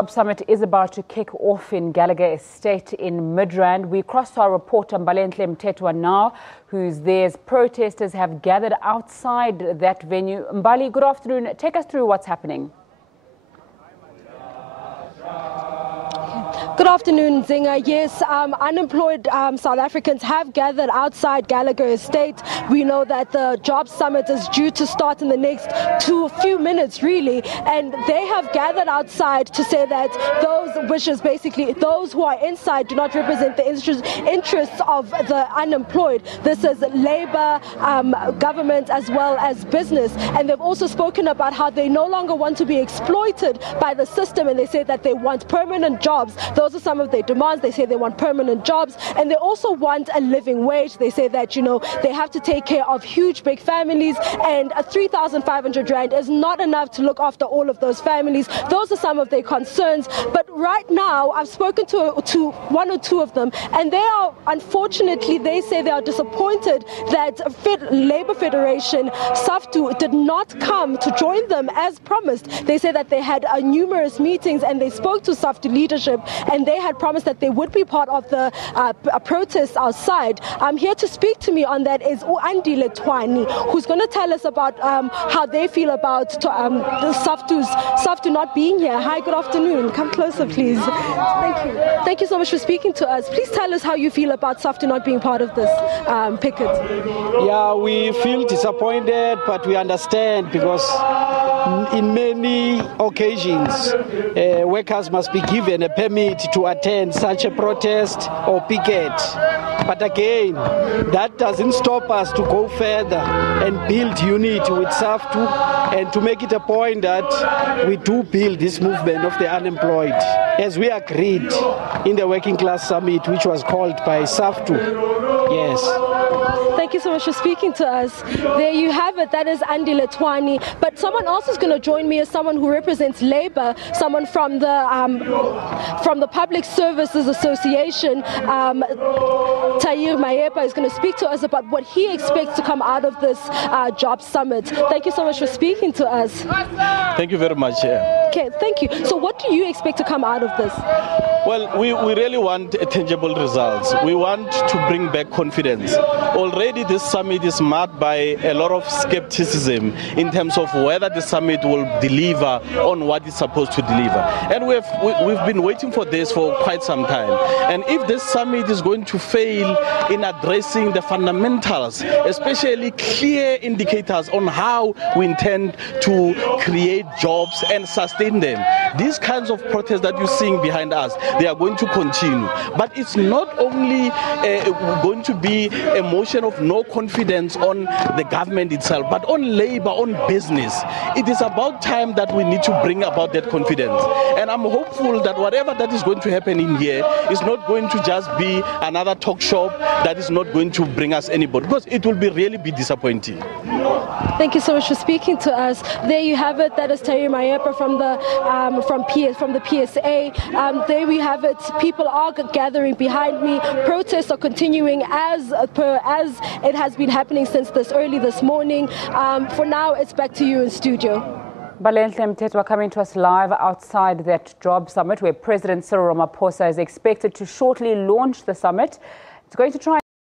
The summit is about to kick off in Gallagher Estate in Midrand. We cross to our reporter Mbali Mthethwa now, who's there as protesters have gathered outside that venue. Mbali, good afternoon. Take us through what's happening. Good afternoon, Zinga. Yes, unemployed South Africans have gathered outside Gallagher Estate. We know that the Jobs Summit is due to start in the next few minutes, really. And they have gathered outside to say that those wishes, basically, those who are inside do not represent the interests of the unemployed. This is labor, government, as well as business. And they've also spoken about how they no longer want to be exploited by the system. And they say that they want permanent jobs. Those are some of their demands. They say they want permanent jobs, and they also want a living wage. They say that, they have to take care of huge, big families, and 3,500 rand is not enough to look after all of those families. Those are some of their concerns. But right now, I've spoken to one or two of them, and they are, unfortunately, they say they are disappointed that Labour Federation, SAFTU, did not come to join them as promised. They say that they had numerous meetings, and they spoke to SAFTU leadership, and they had promised that they would be part of the protests outside. Here to speak to me on that is Mbali Mthethwa, who's going to tell us about how they feel about the SAFTU not being here. Hi, good afternoon. Come closer, please. Thank you. Thank you so much for speaking to us. Please tell us how you feel about SAFTU not being part of this picket. Yeah, we feel disappointed, but we understand because in many occasions, workers must be given a permit to attend such a protest or picket. But again, that doesn't stop us to go further and build unity with SAFTU and to make it a point that we do build this movement of the unemployed, as we agreed in the Working Class Summit, which was called by SAFTU. Yes. Thank you so much for speaking to us. There you have it. That is Mbali Mthethwa. But someone else is going to join me as someone who represents Labour, someone from the Public Services Association. Mayepa is going to speak to us about what he expects to come out of this Jobs Summit. Thank you so much for speaking to us. Thank you very much. Okay, thank you. So what do you expect to come out of this? Well, we really want tangible results. We want to bring back confidence. Already this summit is marked by a lot of skepticism in terms of whether the summit will deliver on what it's supposed to deliver. And we've been waiting for this for quite some time. And if this summit is going to fail in addressing the fundamentals, especially clear indicators on how we intend to create jobs and sustain them, these kinds of protests that you're seeing behind us, they are going to continue. But it's not only going to be a motion of no confidence on the government itself, but on labor, on business. It is about time that we need to bring about that confidence. And I'm hopeful that whatever that is going to happen in here is not going to just be another talk shop that is not going to bring us anybody, because it will really be disappointing. Thank you so much for speaking to us. There you have it. That is Mayepa from the PSA. There we have it. People are gathering behind me. Protests are continuing as it has been happening since early this morning. For now, it's back to you in studio. Mbali Mthethwa coming to us live outside that Jobs Summit, where President Cyril Ramaphosa is expected to shortly launch the summit. It's going to try